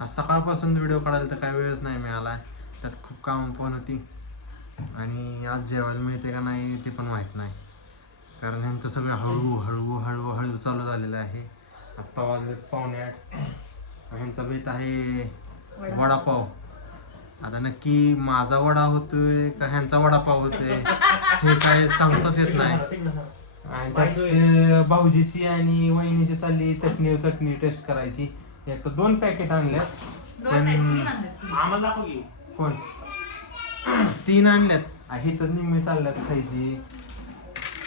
आज सकाळपासून व्हिडिओ काढायला तर काय वेळच नाही मिळाला. त्यात खूप काम पण होती आणि आज जेवायला मिळते का नाही ते पण माहीत नाही, कारण ह्यांचं सगळं हळू चालू झालेलं आहे. आत्ता वाजले 7:45. ह्यांचा बेत आहे वडापाव. आता नक्की माझा वडा होतोय का ह्यांचा वडापाव होतोय हे काय सांगताच येत नाही. आणि त्यात भाऊजीची आणि वहिनीची चालली चटणी टेस्ट करायची. एक तर 2 पॅकेट आणल्यात, पण आम्हाला दाखव की. कोण 3 आणल्यात. ही तर निम्मी चालल्यात खायची.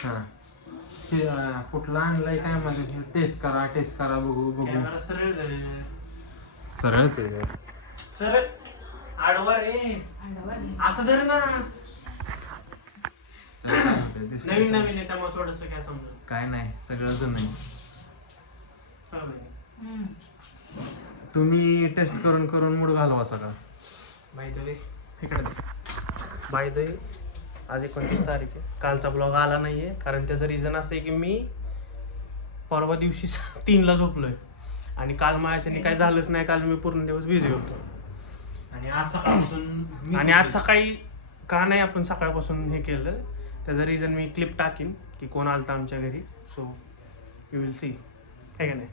हा कुठला आणलाय काय मला टेस्ट करा बघू. कॅमेरा सरळ धर. सरळच आहे. सरळ आडवा रे. असं धर ना. नवीन आहे त्यामुळे थोडस काय समजलं. काय नाही, सगळं जुनं आहे. चालेल. तुम्ही टेस्ट करून मूड घालवा सगळा. बाय द वे इकडे बाय द वे आज 29 तारीख आहे. कालचा ब्लॉग आला नाहीये कारण त्याचं रिझन असं आहे की मी परवा दिवशी 3ला झोपलोय आणि काल माझ्याच्याने काय झालंच नाही. काल मी पूर्ण दिवस बिझी होतो आणि आज सकाळपासून आणि आज सकाळी का नाही आपण सकाळपासून हे केलं त्याचं रिझन मी क्लिप टाकीन की कोण आलता आमच्या घरी. सो यू विल सी आहे का नाही.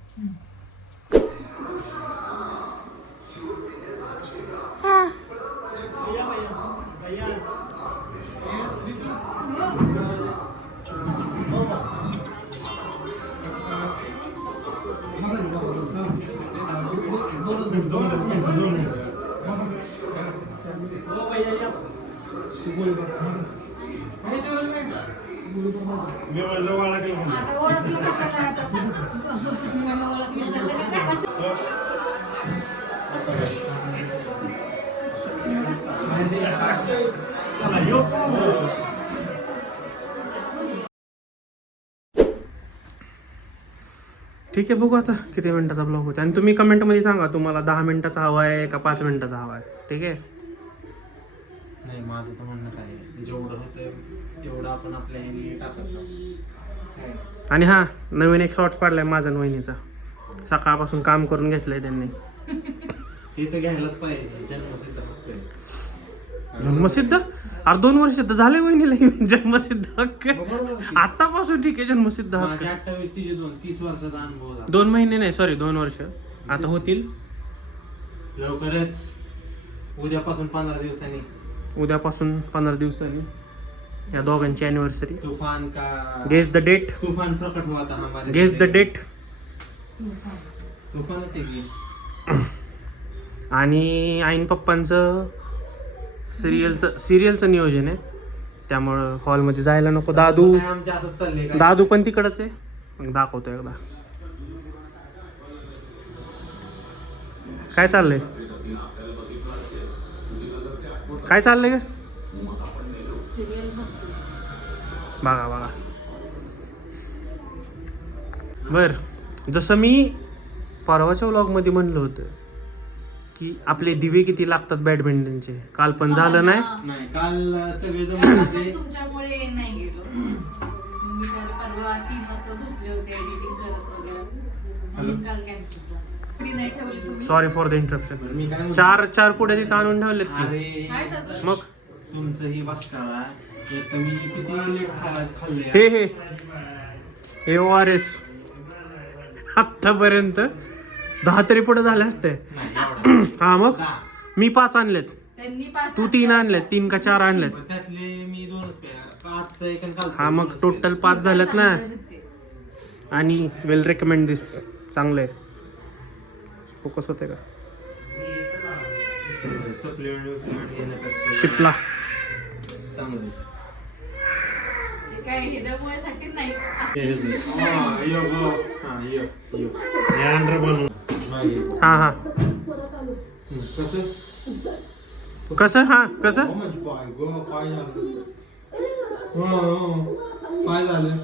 ठीक आहे, बघू आता किती मिनिटाचा ब्लॉग होता. आणि तुम्ही कमेंटमध्ये सांगा तुम्हाला 10 मिनिटाचा हवा आहे का 5 मिनिटाचा हवा आहे. ठीक आहे. नाही, माझं तर म्हणणं काय जेवढं होतं तेवढं आपण आपल्या ह्याने टाकत. आणि हा नवीन एक शॉर्ट्स पाडलाय माझा वहिनीचा. सकाळपासून काम करून घेतलंय त्यांनी. ते तर घ्यायलाच पाहिजे. जन्मसिद्ध 2 वर्ष तर झाले वहिनीला जन्मसिद्ध हक्क. आतापासून ठीक आहे जन्मसिद्ध हक्क. 28 तिचे 30 वर्षाचा अनुभव झाला. 2 महिने नाही, सॉरी 2 वर्ष आता होतील लवकरच. उद्यापासून 15 दिवसांनी. उद्यापासून 15 दिवसांनी या दोघांची अॅनिव्हर्सरी. तूफान का गेस द डेट. तूफान प्रकट हुआ था हमारे. Guess the date. तूफानच आहे की. आणि आईन पप्पांचं सिरियलचं नियोजन आहे त्यामुळं हॉलमध्ये जायला नको. दादू पण तिकडच आहे. मग दाखवतो एकदा काय चाललंय का. बघा बर. जसं मी परवाच्या व्लॉगमध्ये म्हणलं होतं की आपले दिवे किती लागतात बॅडमिंटनचे, काल पण झालं नाही. काल सगळे तुमच्यामुळे नाही गेलो. मी परवा 3 वाजता झोपले होते एडिटिंग करत वगैरे, म्हणून काल कॅन्सल झालं. नाही ठेवली तुम्ही. Sorry for the interruption. 4 पुढे तिथं आणून ठेवलेत की. मग तुमचं ही बस करा. मी किती लेट खाल्ले हे ORS आतापर्यंत 10 तरी पुढे झाले असते. हा मग मी 5 आणलेत. तू 3 आणलेत. 3 का 4 आणलेत. त्यातले मी 2 हा मग टोटल 5 झालेत ना. आणि विल रेकमेंड दिस. चांगलं आहे. फोकस होते का शिपला चांगलं काय ह्याच्यामुळेसाठी नाही. हा कसं काय झालं.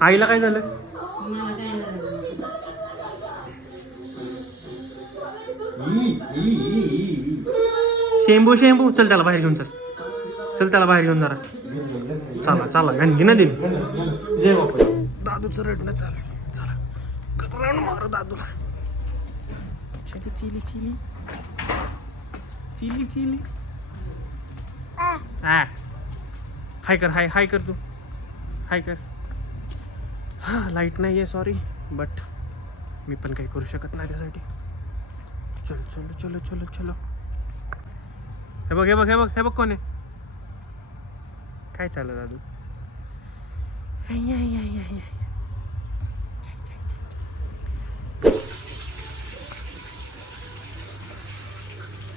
आईला काय झालं. शेंबू चल त्याला बाहेर घेऊन चल त्याला बाहेर घेऊन जरा चला घणगी ना दिन. जय बापू. दादूचं रडणं चालू. चला राऊंड मारू दादूला. की चिली चिली चिली चिली हाय कर, हाय हाय कर तू, हाय कर. लाईट नाही आहे सॉरी, बट मी पण काही करू शकत नाही त्यासाठी. चलो चलो चलो चलो चलो. हे बघ हे बघ हे बघ हे बघ कोण आहे. काय चाललं दादू.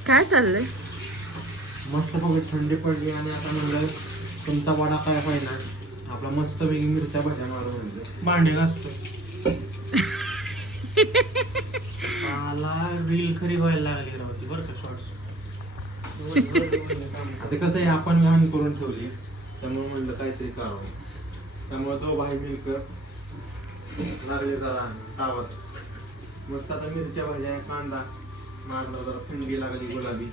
काय चाललंय? मस्त बघ थंडी पडली आणि आता म्हणलं तुमचा वडा काय पाहिजे आपला मस्त वेगळी मिरच्या भाज्या मारून म्हणलं भांडे घासतो. मला रील खरी व्हायला लागली राहती बरं का शॉर्ट्स. आता कसं आहे आपण घाण करून ठेवली त्यामुळे म्हणलं काहीतरी करावं. त्यामुळे तो भाई मिळकर लागले जरा तावत मस्त आता मिरच्या भाज्या कांदा मारला जरा थंडी लागली गुलाबी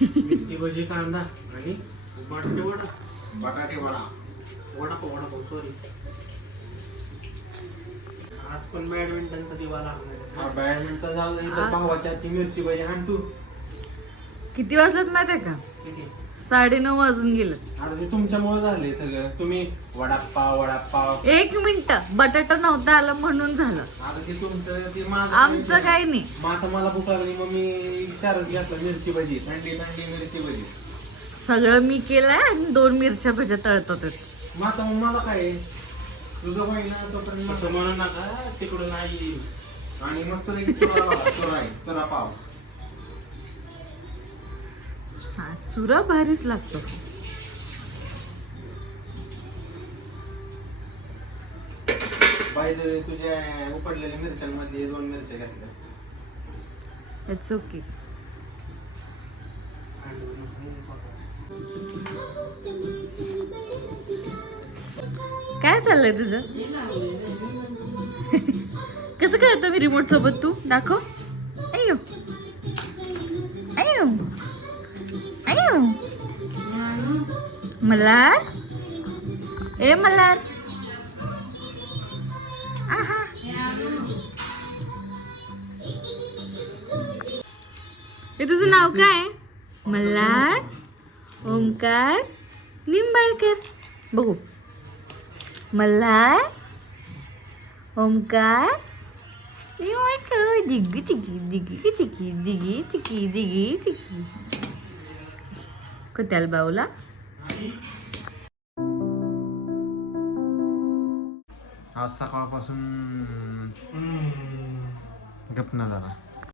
मिरची भजी कांदा आणि बटाटे वडा. बटाटे वडा वडापाव सॉरी. आज पण बॅडमिंटनचा दिवा लागला. बॅडमिंटन झालं इथं भावाच्या ती मिरची भाजी आण तू. किती वाजलेत माहितीये का? किती? 9:30 वाजून गेलं. आता ते तुमच्यामुळे झाले सगळं. तुम्ही वडापाव एक मिनिट, बटाटा नव्हता आला म्हणून झालं. आता ते तुमचं ते माझं आमचं काही नाही. मग आता मला भूक लागली मग मी विचारत घेतलं मिरची भजी थंडी थंडी मिरची भजी. सगळं मी केलंय आणि 2 मिरच्या भज्या तळतात. मग आता मग मला काय आहे? तुझं होईना तोपर्यंत असं मग म्हणू नका तिकडून नाही. आणि मस्त पैकी चुरा लावा, चुरा आहे चुरा पाव. हा चुरा भारीच लागतो. बाई तुझ्या उपडलेल्या मिरच्यांमध्ये 2 मिरच्या घेतल्या. It's okay. काय चाललंय तुझं? कसं काय होतं मी रिमोट सोबत? तू दाखव. अय्यो अय्यो अय्यो. मल्हार, ए मल्हार. आहा. हे तुझं नाव काय? मल्हार ओमकार निंबाळकर. बघू. मल्हार ओमकार दिगी चिकी दिगी चिकी दिगी चिकी दिगी चिकी. कोत्याल बाऊला आज सकाळपासून गप ना जरा.